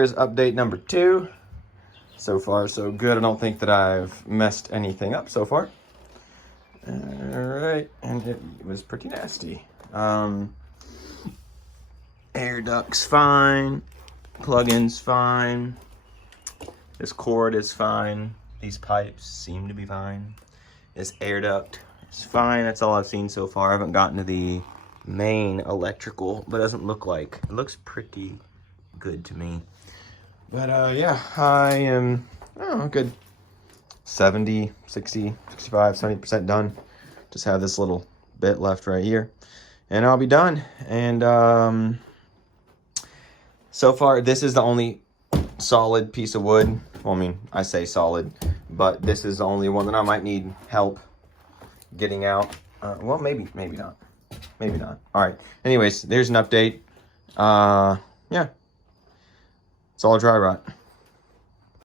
Here's update number 2. So far, so good. I don't think that I've messed anything up so far. Alright, and it was pretty nasty. Air duct's fine. Plug-in's fine. This cord is fine. These pipes seem to be fine. This air duct is fine. That's all I've seen so far. I haven't gotten to the main electrical, but it doesn't look like. It looks pretty good to me. But yeah, I am good 70, 60, 65, 70% done. Just have this little bit left right here and I'll be done. And so far, this is the only solid piece of wood. Well, I mean, I say solid, but this is the only one that I might need help getting out. Well, maybe not. Maybe not. All right. Anyways, there's an update. Yeah. It's all dry rot.